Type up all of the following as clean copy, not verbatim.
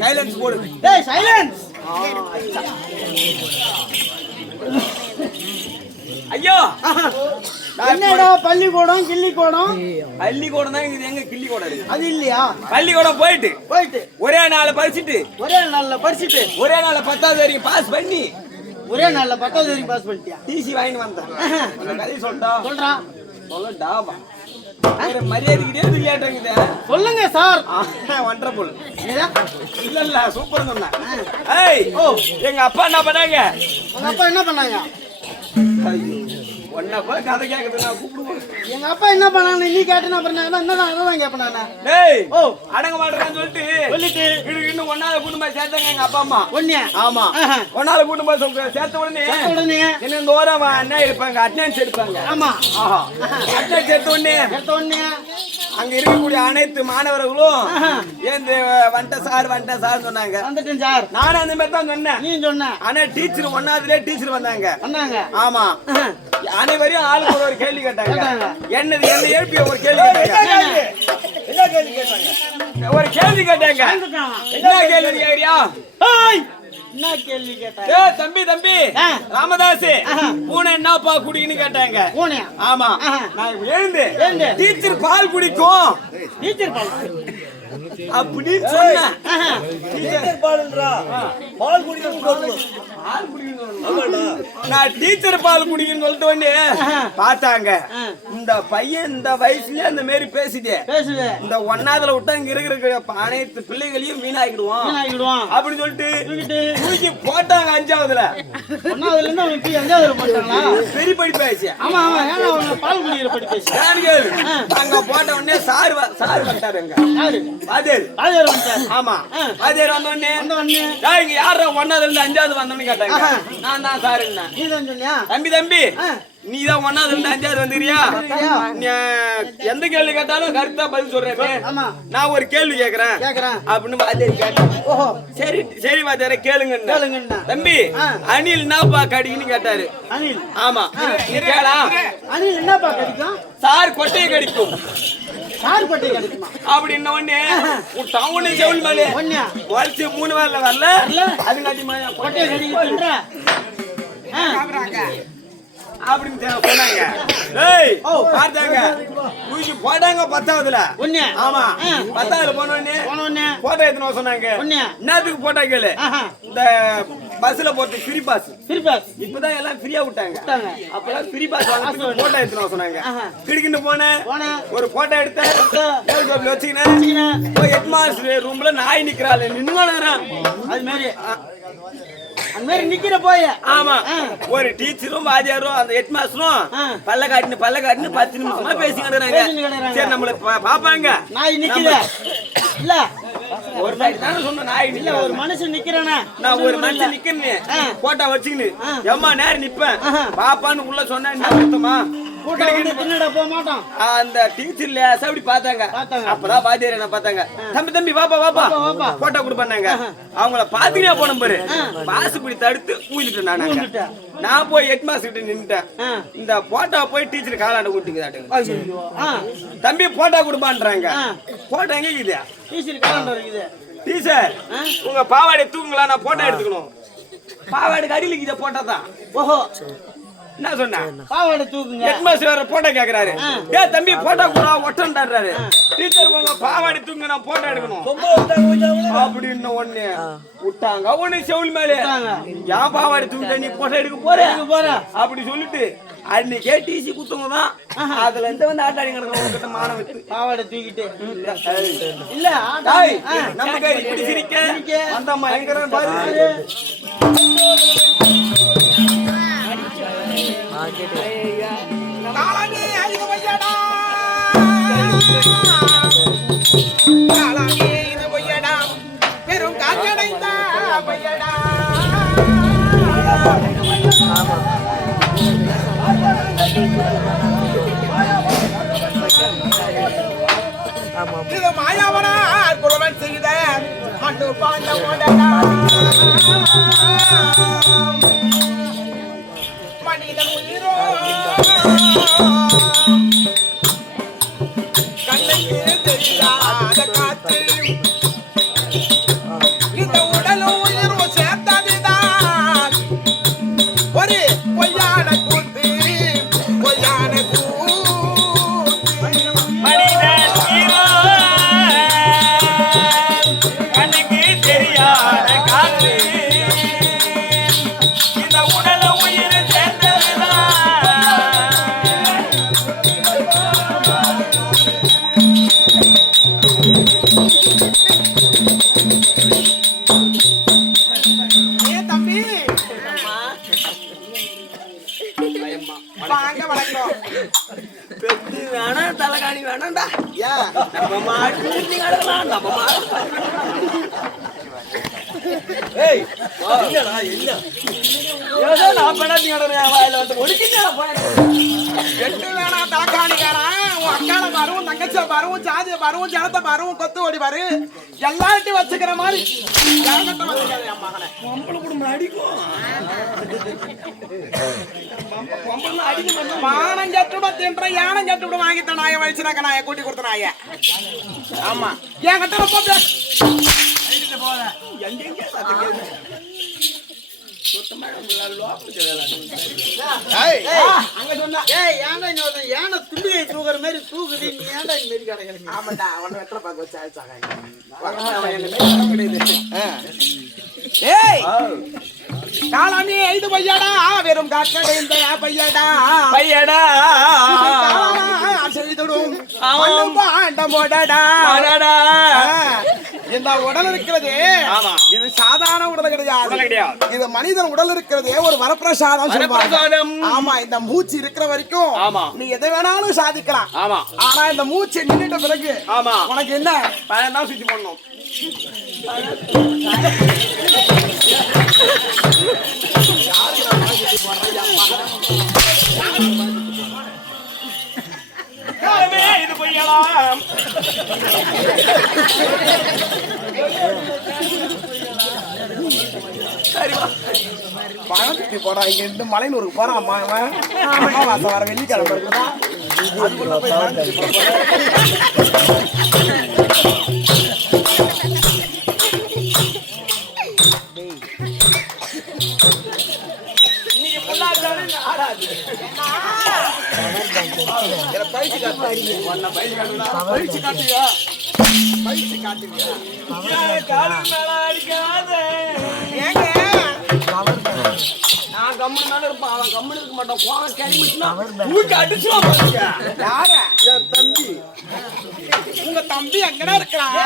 Silence போடு. டேய் silence. ஐயோ என்னடா பள்ளிக்கூடம் கிள்ளிக்கூடம்? பள்ளிக்கூடம் தான் இது, எங்க கிள்ளிக்கூடம் இருக்கு? அது இல்லையா? பள்ளிக்கூடம் போயிட்டு ஒரே நாள்ல படிச்சுட்டு ஒரே நாள்ல படிச்சுட்டு ஒரே நாள்ல 10வது வரைக்கும் பாஸ் பண்ணி ஒரே நாள்ல 10வது வரைக்கும் பாஸ் பண்ணிட்டியா? டிசி வாங்கிட்டு வந்தேன். அந்த கதையை சொல்றான் சொல்லடா. மரியாதைக்கிட்டே விளையாட்டுங்குது. சொல்லுங்க சார். வண்டர்ஃபுல். இல்ல சூப்பர் சொன்னேன். ஏய் எங்க அப்பா என்ன பண்ணாங்க? உங்க அப்பா என்ன பண்ணாங்க? ஒன்ன போய் கதை கேக்குது, நான் கூப்பிடுவேன். எங்க அப்பா என்ன பண்ணாங்க நீ கேட்டனா? அப்புறம் என்னதான் கேட்பேன் நானு. டேய் அடங்க மாட்டேன்னு சொல்லிட்டு இன்னும் ஒன்னால கூட்டு போய் சேர்த்தாங்க எங்க அப்பா அம்மா. ஒண்ணே? ஆமா, ஒன்னால கூட்டு போய் சேர்த்த உடனே என்ன இந்த ஓரம் என்ன எடுப்பாங்க, அட்டெண்டன்ஸ் எடுப்பாங்க. ஆமா, அட்டெண்டன்ஸ் எடுத்த உடனே அங்க இருக்கக்கூடிய அனைத்து மாணவர்களும் ஏந்து வண்ட சார் சொன்னாங்க. வந்துட்டேன் சார். நானும் அந்த மாதிரி தான் சொன்னேன். நீ சொன்ன. ஆனா டீச்சர் ஒன்னாவதுலயே டீச்சர் வந்தாங்க. ஆமா, அனைவரையும் ஆளுக்கு ஒரு கேள்வி கேட்டாங்க. என்ன எழுப்பி ஒரு கேள்வி கேட்டாங்க. ஒரு கேள்வி கேட்டாங்க. என்ன கேள்வி கேக்குறியா? என்ன கேள்வி கேட்டாங்க? தம்பி ராமதாஸ், பூனை என்னப்பா குடிக்குன்னு கேட்டாங்க. பூனையா? ஆமா. நான் எழுந்து டீச்சர் பால் குடிக்கும். டீச்சர் பால் அப்படின்னு சொன்னேன். பால் குடிக்கணும். நான் டீச்சர் பால் குடிக்கணும்னு சொல்லிட்டு வந்து பார்த்தாங்க. இந்த பையன் இந்த வயசுலயே அந்த மாதிரி பேசுது. இந்த ஒன்னாவதுல விட்டா இங்க இருக்கிற அனைத்து பிள்ளைகளையும் வீணாக்கிடுவோம் அப்படின்னு சொல்லிட்டு தூக்கி போட்டாங்க. 5ஆவதுல பெரிய படிப்பாச்சு. பால் குடிக்கிற படிப்பாச்சு. அங்க போட்ட உடனே சார் வந்துட்டாருங்க. ஆமா, வாத்தியார் வந்த உடனே இங்க யார 1ஆவதுல இருந்து 5ஆவது வந்தோம்னு கேட்டாங்க. நான் தான் சாருங்க. தம்பி நீதான் 1ஆவதுல இருந்து 5ஆவது வந்துறியா? எந்த கேள்வி கேட்டாலும் கருத்தா பதில் சொல்றேன். நான் ஒரு கேள்வி கேக்குறேன் அப்படின்னு வாத்தியார் கேட்டாரு. சரி வாத்தியார கேளுங்க. தம்பி அணில் என்னப்பா கடிக்குன்னு கேட்டாரு. அணில்? ஆமா. அணில் என்னப்பா கடிக்கும்? சார் கொட்டையை கடிக்கும். சார் கொட்டையை கடிக்குமா? அப்படின்னு ஒண்ணு டவுன் செவுல் மேலே வளர்ச்சி 3 வாரல வரல. அது கொட்டையை கடிக்குன்ற அப்படின்னு சொன்னாங்க. பார்த்தாங்க தூக்கி போட்டாங்க 10ஆவதுல. ஆமா, 10ஆவதுல போனோடனே போட்டோ எடுத்துன்னு சொன்னாங்க. என்னத்துக்கு போட்டோ கேளு? இந்த பஸ்ல போட்டு ஃப்ரீ பாஸ். இப்பதான் எல்லாம் ஃப்ரீயா விட்டாங்க. அப்பெல்லாம் ஃப்ரீ பாஸ் வாங்க போட்டோ எடுத்துன்னு சொன்னாங்க. கிடிக்கிட்டு போனேன், ஒரு போட்டோ எடுத்தேன். வச்சுக்கினேன். ஹெட் மாஸ்டர் ரூம்ல நாய் நிக்கிறாள், நின்னு அது மாதிரி அந்த மாதிரி நிக்கிற போய். ஆமா, ஒரு டீச்சரும் வாத்தியாரும் அந்த ஹெட் மாஸ்டரும் பல்ல காட்டின்னு 10 நிமிஷமா பேசிக்கிட்டாங்க. சரி நம்மள பாப்பாங்க. நாய் நிக்கல இல்ல, ஒரு தானே சொன்ன நாய் இல்ல, ஒரு மனுஷன் நிக்கிறானே. நான் ஒரு மனுஷன் நிக்கிறேன் போட்டோ வச்சுக்கின்னு எம்மா நேரம் நிப்பேன் பாப்பான்னு உள்ள சொன்னா என்ன அர்த்தமா? போக மாட்டான். அந்த டீச்சர்ல அப்படி பார்த்தாங்க. அப்பதான் வாத்தியார் என்ன பார்த்தாங்க. தம்பி வாப்பா போட்டோ கொடுப்பாங்க. அவங்கள பாத்தீங்கன்னா போன பாரு வாசுபடி தடுத்து ஊழிட்டு நான் போய் ஹெட் மாஸ்டர் கிட்ட நின்னுட்டேன். இந்த போட்டோ போய் டீச்சர் காலாண்ட கூட்டிங்க. தம்பி போட்டோ கொடுப்பான்றாங்க. போட்டோ எங்க இருக்குது? டீச்சர் காலாண்ட இருக்குது. டீச்சர் உங்க பாவாடை தூக்குங்களா, நான் போட்டோ எடுத்துக்கணும். பாவாடைக்கு அடியில இத போட்டோ தான். ஓஹோ, என்ன சொன்னா? பாவாடை தூக்குங்க. ஹெட் மாஸ்டர் போட்டோ கேக்குறாரு. டேய் தம்பி போட்டோ கூட ஒட்டன்றாரு. டீச்சர் உங்க பாவாடை தூக்குங்க, நான் போட்டோ எடுக்கணும் அப்படின்னு ஒண்ணு விட்டாங்க. ஒண்ணு செவுல் மேலே ஏன் பாவாடை தூக்கிட்ட நீ போட்டோ எடுக்க போற அப்படி சொல்லிட்டு அன்னைக்கே டிசி குத்துங்க தான். அதுல இருந்து வந்து ஆட்டாடி கிடக்கிற மாணவத்து பாவாடை தூக்கிட்டு இல்ல நமக்கு இப்படி சிரிக்க அந்த அம்மா எங்க பாரு. பெரும் காற்றடைந்த மாயாவ யார் குழவன் செய்த மண்ணு பாண்ட ஓடனா மனிதன் உயிரோ கண்ணுக்கு தெரியாத காத்து இந்த உடலும் உயிரும் சேர்த்ததுதான் ஒரு பொய்யான கூத்து பொய்யான மனிதன் ஹீரோ கண்ணுக்கு தெரியாத காத்து இந்த உடல உயிர் சேர்ந்ததுதான் தம்பி வாங்க வணக்கம் பெத்து வேணா தலைகாணி வேணாம்டா நம்ம மாட்டு ஊத்தி கிடக்கலாம் நம்ம ஏய் இல்லடா இல்ல ஏதோ நான் பண்ணாதீ கிடறேன் வாயில வந்து ஒடுக்கிட்டா போய் எட்டு வேணா தலைக்காணிக்காரா உன் அக்கால வரும் தங்கச்சிய வரும் ஜாதிய வரும் ஜனத்தை வரும் கொத்து ஓடி வரு எல்லார்ட்டையும் வச்சுக்கிற மாதிரி ஜனத்தை வச்சுக்காது என் மகனை பொம்பளை குடும்பம் அடிக்கும் பொம்பளை அடிக்கும் மானம் சட்டுட தின்ற யானம் சட்டுட வாங்கிட்ட நாய வயசுனாக்க நாய கூட்டி கொடுத்த நாய ஆமா என் கிட்ட ரொம்ப அங்க சொன்னா ஏய் ஏன்டா இன்னொரு யானை துண்டியை தூக்குற மாதிரி தூக்குது நீ ஏன்டா இந்த மாதிரி கிடைக்கிறீங்க ஆமாண்டா அவன் வெட்டற பாக்க வச்சு ஏய் காலாமி ஐந்து பையடா வெறும் காக்கடை இந்த பையடா பையடா செய்துடும் பாண்ட மோடடா இந்த உடல் இருக்கிறது இது சாதாரண உடல் கிடையாது இது மனிதன் உடல் இருக்கிறதே ஒரு வரப்பிரசாதம் சொல்லுவாங்க ஆமா இந்த மூச்சு இருக்கிற வரைக்கும் நீ எதை வேணாலும் சாதிக்கலாம் ஆனா இந்த மூச்சு நின்னுட்ட பிறகு உனக்கு என்ன பழம் தான் சுத்தி போடணும் இது பொய்யலாம் பழம் சுத்தி போறான் இங்க இருந்து மலைநூருக்கு போறான் அம்மாவாசை வர வெள்ளிக்கிழமை இருக்குதா அதுக்குள்ள போய் பழம் சுத்தி போட நான் கம்முனால இருப்பான் அவன் கம்முனு இருக்க மாட்டான் கோவம் கிளம்பிட்டுனா ஊட்டி அடிச்சுவான் பாருங்க யார என் தம்பி உங்க தம்பி எங்கடா இருக்கிறான்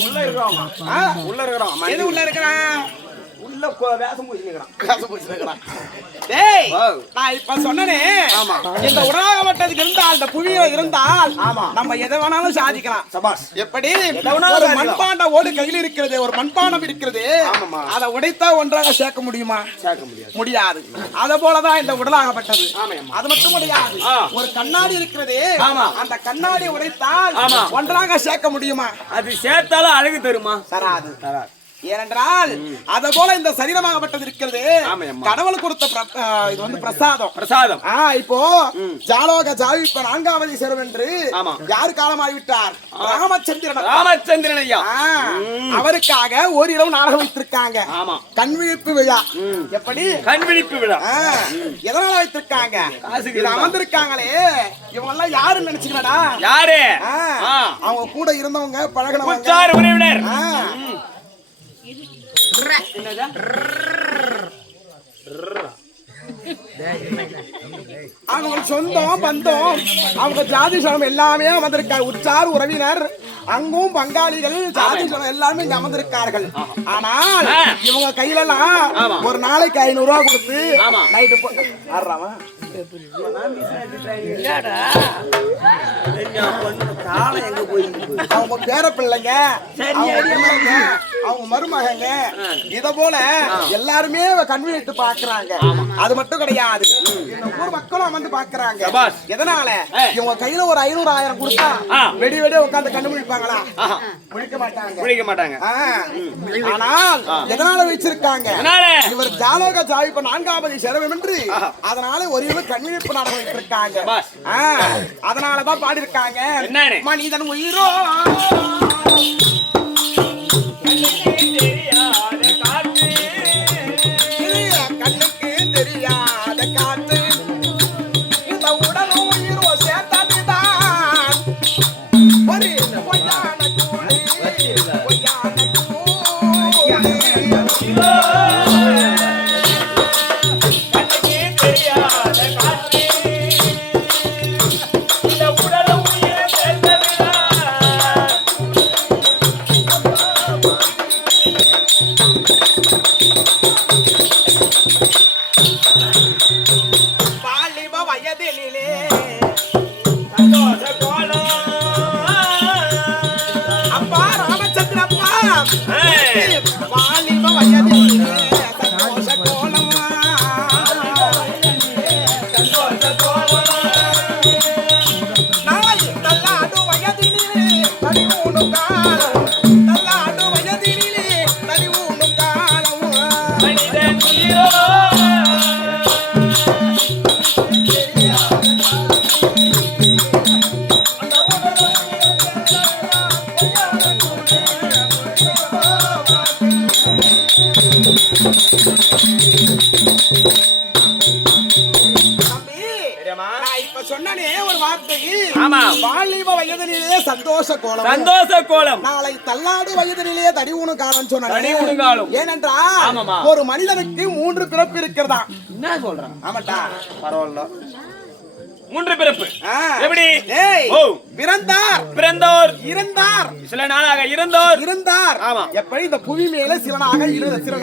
உள்ள இருக்கிறான் உள்ள இருக்கிறான் எது உள்ள இருக்கிறான் உள்ள வேஷம் பூசிக்கிறான் டேய் நான் இப்ப சொன்னனே இந்த உலகமட்டத்துக்கு இருந்தால் இந்த புவியில இருந்தால் நம்ம எதை வேணாலும் சாதிக்கலாம் சபாஷ் எப்படி ஒரு மண்பாண்ட ஓடு கையில் இருக்கிறது ஒரு மண்பாண்டம் இருக்கிறது அதை உடைத்தா ஒன்றாக சேர்க்க முடியுமா முடியாது அத போலதான் இந்த உடலாகப்பட்டது அது மட்டும் முடியாது ஒரு கண்ணாடி இருக்கிறது அந்த கண்ணாடி உடைத்தால் ஒன்றாக சேர்க்க முடியுமா அது சேர்த்தாலும் அழகு தருமா தராது ஏனென்றால் அத போல இந்த சரீரமாகப்பட்டது இருக்கிறது கடவுள் கொடுத்த இது வந்து பிரசாதம் இப்போ ஜாலோக ஜாவிப்ப நான்காவது சேரும் என்று யார் காலமாகிவிட்டார் ராமச்சந்திரன் ஐயா அவருக்காக ஓரிரவு நாடகம் வைத்திருக்காங்க கண்விழிப்பு விழா எப்படி கண்விழிப்பு விழா எதனால வைத்திருக்காங்க அமர்ந்திருக்காங்களே இவங்க எல்லாம் யாருன்னு நினைச்சுக்கடா யாரு அவங்க கூட இருந்தவங்க பழகினவங்க உறவினர் அவங்க சொந்தம் பந்தம் அவங்க ஜாதி சனம் எல்லாமே அமர்ந்திருக்காங்க உற்றார் உறவினர் அங்கும் பங்காளிகள் ஜாதி சனம் எல்லாமே இங்க அமர்ந்திருக்கார்கள் ஆனால் இவங்க கையில எல்லாம் ஒரு நாளைக்கு 500 ரூபாய் கொடுத்து நைட்டு ஆடுறாமா அவங்க பேர பிள்ளைங்க அவங்க மருமகங்க இத போல எல்லாருமே கண்ணு வைத்து பாக்குறாங்க. அது மட்டும் கிடையாது, இந்த ஊர் மக்களும் வந்து பாக்குறாங்க. எதனால இவங்க கையில ஒரு 500,000 கொடுத்தா வெடி வெடி உட்கார்ந்து கண்ணு முழிப்பாங்களா? முழிக்க மாட்டாங்க. ஆனால் எதனால வச்சிருக்காங்க? இவர் ஜாலக ஜாவிப்ப 4வது சரவம் என்று அதனால ஒரு கண்விழிப்பு நாடகம் வைத்திருக்காங்க. அதனாலதான் பாடி இருக்காங்க, மனிதன் உயிரோ கண்ணுக்கு தெரியாத காத்து, இந்த உடலும் உயிரோ சேர்த்ததுதான் ஒரு பொய்யான கூடு, பொய்யான கூடு. சந்தோஷ கோலம், நாளை தள்ளாடு வயதிலே தடி ஊனு காலம் சொன்னாங்க. ஏனென்றால் ஒரு மனிதனுக்கு 3 பிறப்பு இருக்கிறதா? என்ன சொல்றான்? ஆமாட்டா, பரவாயில்ல, 3 பிறப்பு. எப்படி? பிறந்தார், இருந்தார், சில நாளாக இருந்தார். ஆமா, எப்படி இந்த புவி மேல சில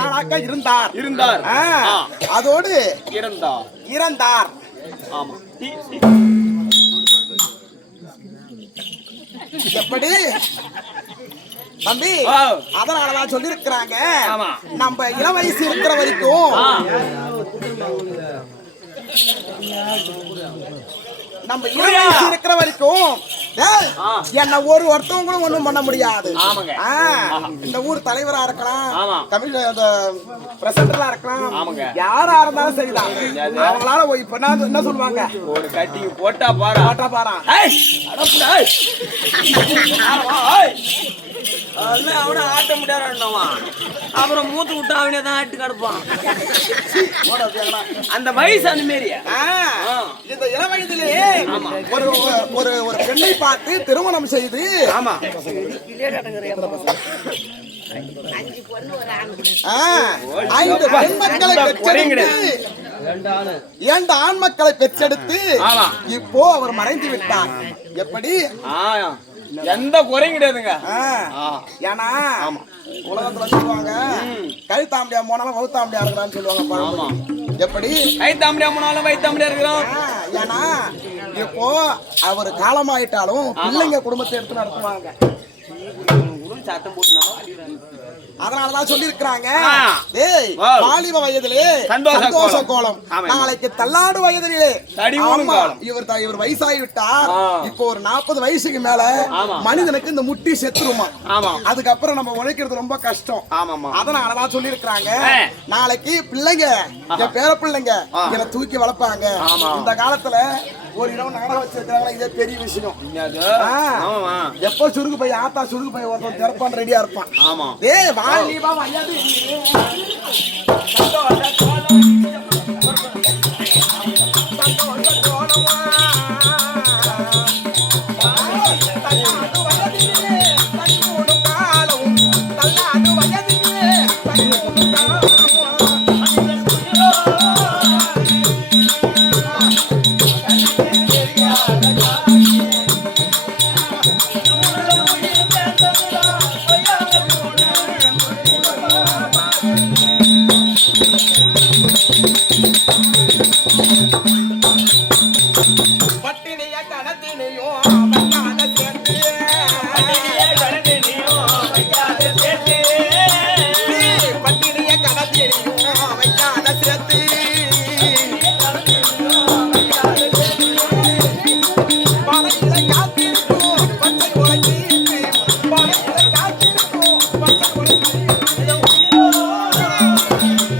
நாளாக இருந்தார். அதோடு இறந்தார். ஆமா, எப்படி தம்பி? அதனாலதான் சொல்லி இருக்கிறாங்க, நம்ம இளம் வயசு இருக்கிற வரைக்கும் என்ன ஒரு ஒருத்தவங்களும் ஒண்ணும் பண்ண முடியாது. இந்த ஊர் தலைவரா இருக்கலாம், தமிழ் பிரசிடண்டா இருக்கலாம், யாரா இருந்தாலும் சரிதான். அவங்களால இப்ப என்ன சொல்லுவாங்க, ஒரு கட்டி போட்டா பாரா அவனை ஆட்ட முடியாது. அப்புறம் மூத்து விட்டு அவனே தான் ஆட்டு கிடப்பான். அந்த வயசு அந்த மாரி. இந்த இளம் வயதிலே ஒரு ஒரு பெண்ணை பார்த்து திருமணம் செய்து 5 பெண்மக்களை பெற்றெடுத்து 2 ஆண் மக்களை பெற்றெடுத்து இப்போ அவர் மறைந்து விட்டார். எப்படி? எந்த குறையும் கிடையாதுங்க. ஏன்னா உலகத்துல சொல்லுவாங்க, கழுத்தாம்படியா போனாலும் வவுத்தாம்படியா இருக்கிறான்னு சொல்லுவாங்க. எப்படி? கைத்தாம்படியா போனாலும் வயித்தாம்படியா இருக்கிறோம். ஏன்னா இப்போ அவர் காலமாயிட்டாலும் பிள்ளைங்க குடும்பத்தை எடுத்து நடத்துவாங்க. சத்தம் போட்டு அதனாலதான் சொல்லி இருக்கிறாங்க, வாலிப வயதிலே சந்தோஷ கோலம், நாளைக்கு தள்ளாடு வயதிலே இவர் வயசாகிவிட்டார். இப்போ ஒரு 40 வயசுக்கு மேல மனிதனுக்கு இந்த முட்டி செத்துருமா. அதுக்கப்புறம் நம்ம உழைக்கிறது ரொம்ப கஷ்டம். அதனாலதான் சொல்லி இருக்கிறாங்க, நாளைக்கு பிள்ளைங்க, என் பேர பிள்ளைங்க என்னை தூக்கி வளர்ப்பாங்க. இந்த காலத்துல ஒரு இரவு நாடகம் வச்சிருக்காங்க, இதே பெரிய விஷயம். எப்போ சுருக்கு பை ஆத்தா சுருக்கு பை ஒருத்தன் திறப்பான் ரெடியா இருப்பான். வாலிபா வயது